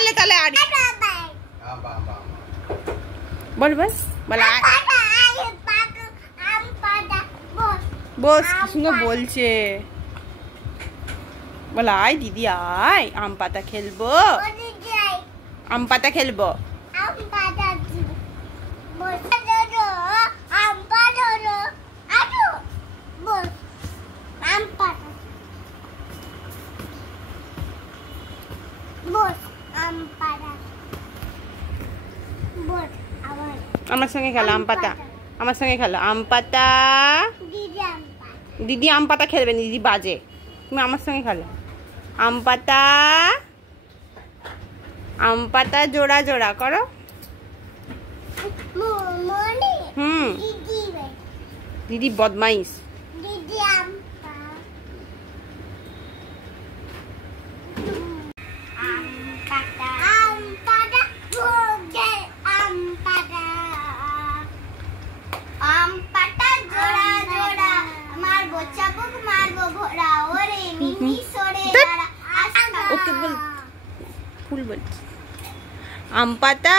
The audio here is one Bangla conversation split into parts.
তালে তালে আড়ি বল বস বল বস কি সুন্দর বলছে বল আয় দিদি আয় আম পাতা খেলবো আম পাতা খেলবো আমার সঙ্গে খেলো আম পাতা আমার সঙ্গে খেলো আম পাতা দিদি আম পাতা খেলবে দিদি বাজে তুমি আমার সঙ্গে খেলো আম পাতা জোড়া জোড়া করো দিদি বদমাইশ ওকে বল ফুল বল আম পাতা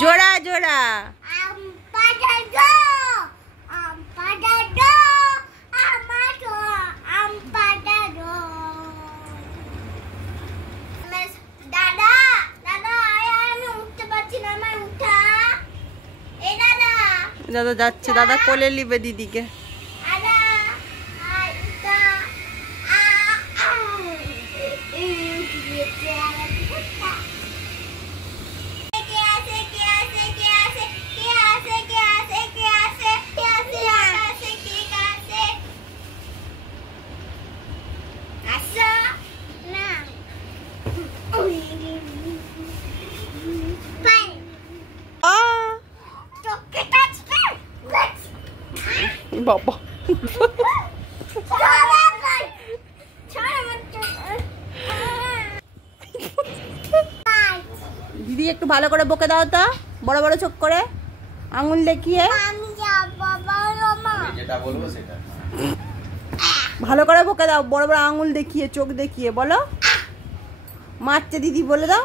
জোড়া জোড়া দাদা যাচ্ছে দাদা কোলে নিবে দিদিকে বাবা দিদি একটু ভালো করে বকে দাও তো বড় বড় চোখ করে আঙুল দেখিয়ে ভালো করে বকে দাও বড় বড় আঙুল দেখিয়ে চোখ দেখিয়ে বলো মারছে দিদি বলে দাও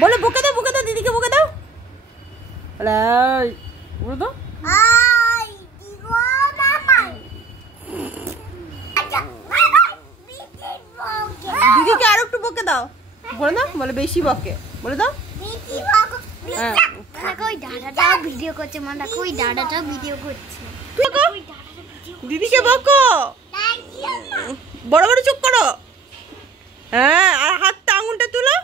বলে বকে দাও দিদিকে বকে দাও বলে দাও দিদিকে আরো একটু বকে দাও বলে দাও বলে বেশি বকে বলে দাও ভিডিও করছে মা দেখো ওই দাদাটাও ভিডিও করছে দিদিকে বকো বড় বড় চোখ করো হ্যাঁ আর হাতটা আঙুলটা তুলো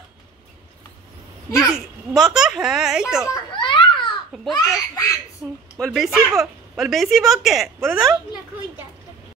দিদি বকো হ্যাঁ এই তো বকে বল বেশি বকে বলে দাও